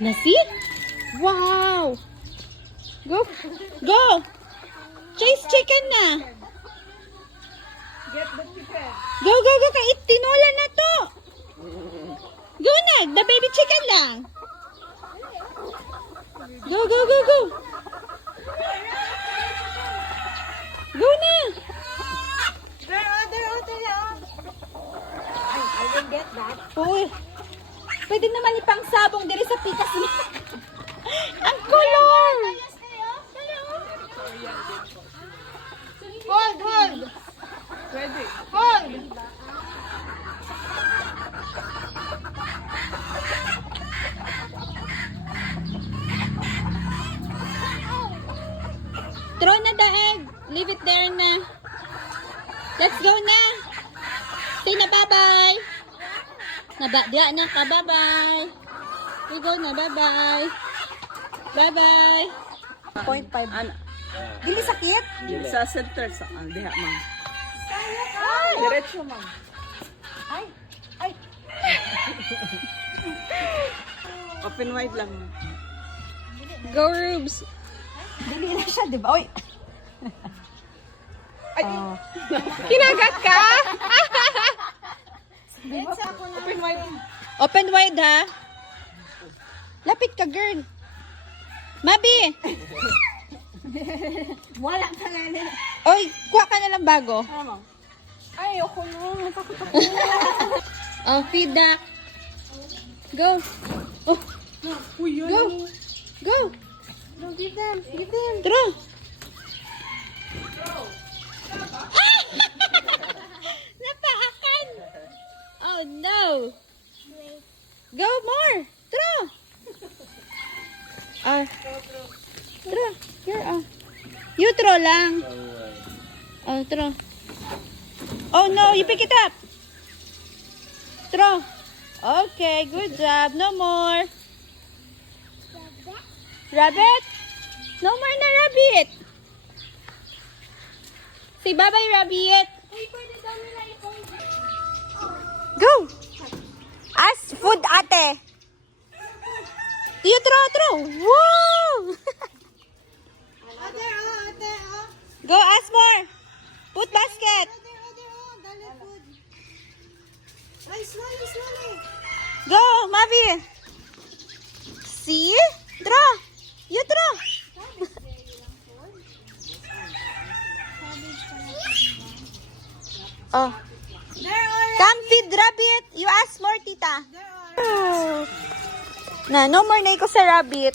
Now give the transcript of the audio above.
Nasi? Wow! Go! Go! Chase chicken na! Get the chicken. Go, go, go! Kait tinola na to! Go na! The baby chicken lang! Go, go, go, go! Go na! There. I will get that. Uy! Pwede naman ipang sabong diri sa pikas niya. Ang color! Hold. Pwede. Hold. Throw na the egg. Leave it there na. Let's go na. Say na bye-bye. Diya na ka. Bye-bye. We go na. Bye-bye. Bye-bye. 0.5. Ano? Dili sakit? Sa center sa diha ma'am. Ay! Diretso ma'am. Ay! Open wide lang. Go, Rubes. Dili na siya, di ba? Oy! Kinagat ka? Open wide. Open wide, ha? Lapit ka, girl. Mabi! Wala ka na. Oy, kuha ka na lang bago. Ano ma'am? Ay, ako na. Takot ako. Oh, feed duck. Go. Oh, Uy, yun. go. Go. No, give them. Give them. Throw. Napaakan. Oh, no. Go more. Throw. Throw. Here, You throw lang. Oh, throw. Oh, no. You pick it up. Throw. Okay, good job. No more. Rabbit? No more na rabbit. Say bye-bye, rabbit. Go. Ask food, ate. You throw. Woo! Go, ask more. Put basket. Ay, slowly. Go, Mavi. See? Throw. You throw. Oh. Come feed rabbit. You ask more, tita. No more na ko sa rabbit.